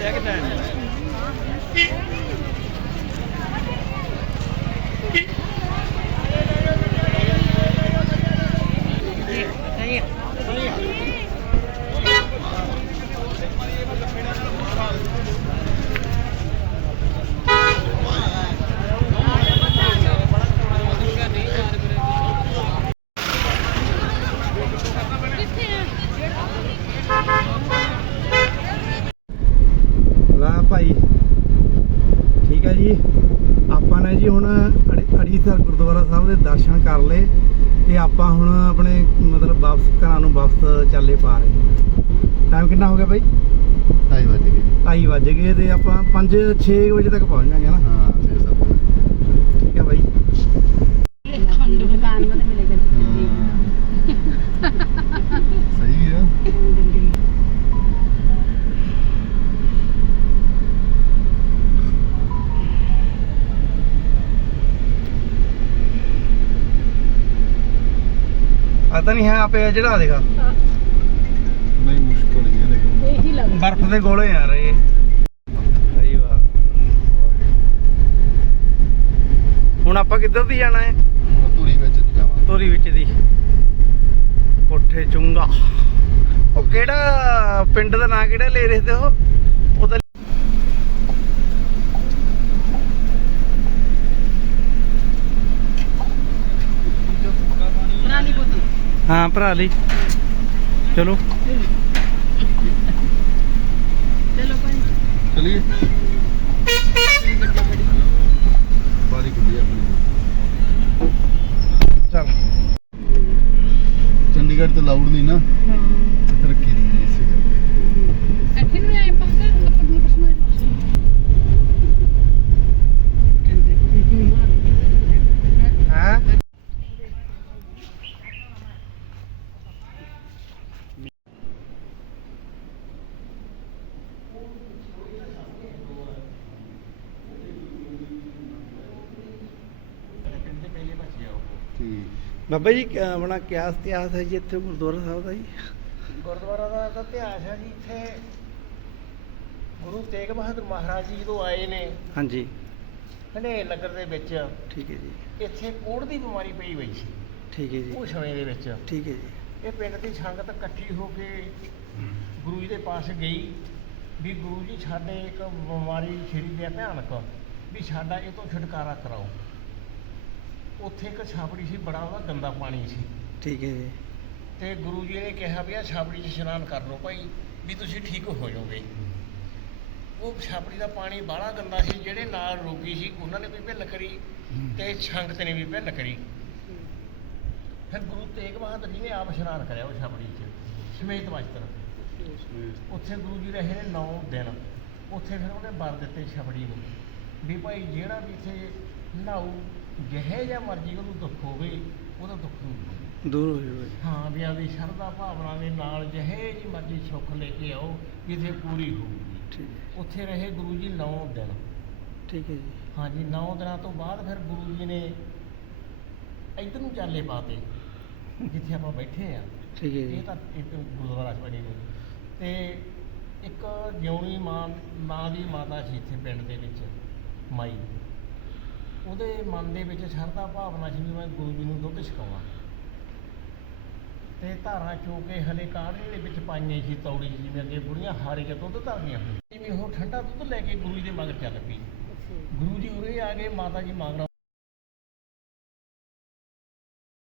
sehr gedankt. ਭਾਈ। ਠੀਕ ਹੈ ਜੀ। ਆਪਾਂ ਨੇ ਜੀ ਹੁਣ ਅੜੀਸਰ ਗੁਰਦੁਆਰਾ ਸਾਹਿਬ ਦੇ ਦਰਸ਼ਨ ਕਰ ਲਏ ਤੇ ਆਪਾਂ ਹੁਣ ਆਪਣੇ ਮਤਲਬ ਵਾਪਸ ਘਰਾਂ ਨੂੰ ਵਾਪਸ ਚੱਲੇ ਪਾ ਰਹੇ ਟਾਈਮ ਕਿੰਨਾ ਹੋ ਗਿਆ ਬਾਈ 2:30 ਵਜੇ ਗਏ। 2:30 ਵਜੇ ਗਏ ਤੇ ਆਪਾਂ 5 6 ਵਜੇ ਤੱਕ ਪਹੁੰਚ ਜਾਾਂਗੇ ਨਾ। ਹਾਂ 6 7 ਠੀਕ ਹੈ ਬਾਈ ਦੁਕਾਨ ਮਤ ਮਿਲੇਗੀ। आता नहीं है यहाँ पे चढ़ा देगा ਨਹੀਂ ਮੁਸ਼ਕਲ ਹੀ ਹੈ ਲੇਕਿਨ यही लग बर्फ ਦੇ ਗੋਲੇ ਯਾਰ ਇਹ ਸਹੀ ਬਾਤ ਹੁਣ ਆਪਾਂ ਕਿੱਧਰ ਦੀ ਜਾਣਾ ਹੈ ਹੁਣ ਧੂਰੀ ਵਿੱਚ ਨਹੀਂ ਜਾਵਾਂ ਤੋਰੀ ਵਿੱਚ ਦੀ ਕੋਠੇ ਚੁੰਗਾ ਉਹ ਕਿਹੜਾ ਪਿੰਡ ਦਾ ਨਾਂ ਕਿਹੜਾ ਲੈ ਰਹੇ ਤੇ ਉਹ ਹਾਂ ਭਰਾ ਲਈ। ਚਲੋ। ਚੰਡੀਗੜ੍ਹ ਤੇ ਲਾਊਡ ਨਹੀਂ ਨਾ। ਹਾਂ। ਰੱਖੀ ਇਸੇ ਕਰਕੇ। ਇੱਥੇ ਨਾ ਬਾਬਾ ਜੀ ਆਪਣਾ ਕਿਆ ਇਤਿਹਾਸ ਹੈ ਜੀ ਇੱਥੇ ਗੁਰਦੁਆਰਾ ਸਾਹਿਬ ਦਾ ਜੀ? ਗੁਰਦੁਆਰਾ ਦਾ ਤਾਂ ਇਤਿਹਾਸ ਹੈ ਜੀ ਇੱਥੇ ਗੁਰੂ ਤੇਗ ਬਹਾਦਰ ਮਹਾਰਾਜ ਜੀ ਜਦੋਂ ਆਏ ਨੇ ਹਾਂਜੀ। ਹਨੇਰ ਨਗਰ ਦੇ ਵਿੱਚ ਠੀਕ ਹੈ ਜੀ। ਇੱਥੇ ਕੋੜ ਦੀ ਬਿਮਾਰੀ ਪਈ ਹੋਈ ਸੀ। ਠੀਕ ਹੈ ਜੀ। ਉਸ ਸਮੇਂ ਦੇ ਵਿੱਚ। ਠੀਕ ਹੈ ਜੀ। ਇਹ ਪਿੰਡ ਦੀ ਸੰਗਤ ਇਕੱਠੀ ਹੋ ਕੇ ਗੁਰੂ ਜੀ ਦੇ ਪਾਸ ਗਈ ਵੀ ਗੁਰੂ ਜੀ ਸਾਡੇ ਇੱਕ ਬਿਮਾਰੀ ਛਿੜੀ ਦੀ ਹੈ ਭਿਆਨਕ ਵੀ ਸਾਡਾ ਇਹ ਤੋਂ ਛੁਟਕਾਰਾ ਕਰਾਓ। ਉੱਥੇ ਇੱਕ ਛਾਪੜੀ ਸੀ ਬੜਾ ਉਹਦਾ ਗੰਦਾ ਪਾਣੀ ਸੀ। ਠੀਕ ਹੈ ਜੀ। ਤੇ ਗੁਰੂ ਜੀ ਨੇ ਕਿਹਾ ਵੀ ਆ ਛਾਪੜੀ 'ਚ ਇਸ਼ਨਾਨ ਕਰ ਲਓ ਭਾਈ ਵੀ ਤੁਸੀਂ ਠੀਕ ਹੋ ਜਾਓਗੇ। ਉਹ ਛਾਪੜੀ ਦਾ ਪਾਣੀ ਬਾਹਲਾ ਗੰਦਾ ਸੀ ਜਿਹੜੇ ਨਾਲ ਰੋਗੀ ਸੀ ਉਹਨਾਂ ਨੇ ਵੀ ਭਿੰਨ ਕਰੀ ਤੇ ਸੰਗਤ ਨੇ ਵੀ ਭਿੰਨ ਕਰੀ। ਫਿਰ ਗੁਰੂ ਤੇਗ ਬਹਾਦਰ ਜੀ ਨੇ ਆਪ ਇਸ਼ਨਾਨ ਕਰਿਆ ਉਹ ਛਾਪੜੀ 'ਚ ਸਮੇਤ ਵਸਤਰ ਉੱਥੇ ਗੁਰੂ ਜੀ ਰਹੇ ਨੇ 9 ਦਿਨ। ਉੱਥੇ ਫਿਰ ਉਹਨੇ ਵਰ ਦਿੱਤੇ ਛਪੜੀ ਨੂੰ। ਵੀ ਭਾਈ ਜਿਹੜਾ ਵੀ ਇੱਥੇ ਨਹਾਊ ਜਿਹੇ ਜਿਹਾ ਮਰਜ਼ੀ ਉਹਨੂੰ ਦੁੱਖ ਹੋਵੇ ਉਹਦਾ ਦੁੱਖ ਨਹੀਂ ਦੂਰ ਹੋ ਜਾਓ ਜੀ ਹਾਂ ਵੀ ਆਦੀ ਸ਼ਰਧਾ ਭਾਵਨਾ ਦੇ ਨਾਲ ਜਿਹੇ ਜੀ ਮਰਜ਼ੀ ਸੁੱਖ ਲੈ ਕੇ ਆਓ ਕਿਤੇ ਪੂਰੀ ਹੋਊਗੀ। ਠੀਕ ਹੈ ਉੱਥੇ ਰਹੇ ਗੁਰੂ ਜੀ 9 ਦਿਨ। ਠੀਕ ਹੈ ਜੀ। ਹਾਂਜੀ 9 ਦਿਨਾਂ ਤੋਂ ਬਾਅਦ ਫਿਰ ਗੁਰੂ ਜੀ ਨੇ ਇੱਧਰ ਨੂੰ ਚਾਲੇ ਪਾਤੇ ਜਿੱਥੇ ਆਪਾਂ ਬੈਠੇ ਆ। ਠੀਕ ਹੈ ਇਹ ਜੀ ਤਾਂ ਇੱਕ ਗੁਰਦੁਆਰਾ ਸਾਹਿਬ ਨੂੰ ਤੇ ਇੱਕ ਜਿਉਣੀ ਮਾਂ ਨਾਂ ਦੀ ਮਾਤਾ ਸੀ ਇੱਥੇ ਪਿੰਡ ਦੇ ਵਿੱਚ ਮਾਈ। ਉਹਦੇ ਮਨ ਦੇ ਵਿੱਚ ਸ਼ਰਧਾ ਭਾਵਨਾ ਸੀ ਵੀ ਮੈਂ ਗੁਰੂ ਜੀ ਨੂੰ ਦੁੱਧ ਛਕਾਉਣਾ ਤੇ ਧਾਰਾਂ ਚੋ ਕੇ ਹਲੇ ਕਾੜ੍ਹੇ ਦੇ ਵਿੱਚ ਪਾਈਆਂ ਸੀ ਤੌੜੀ ਜਿਵੇਂ ਅੱਗੇ ਬੁੜੀਆਂ ਹਾਰੇ ਕੇ ਦੁੱਧ ਧਰਦੀਆਂ ਜਿਵੇਂ ਉਹ ਠੰਡਾ ਦੁੱਧ ਲੈ ਕੇ ਗੁਰੂ ਜੀ ਦੇ ਮਗਰ ਚੱਲ ਪਈ। ਗੁਰੂ ਜੀ ਉਰੇ ਆ ਗਏ ਮਾਤਾ ਜੀ ਮਗਰ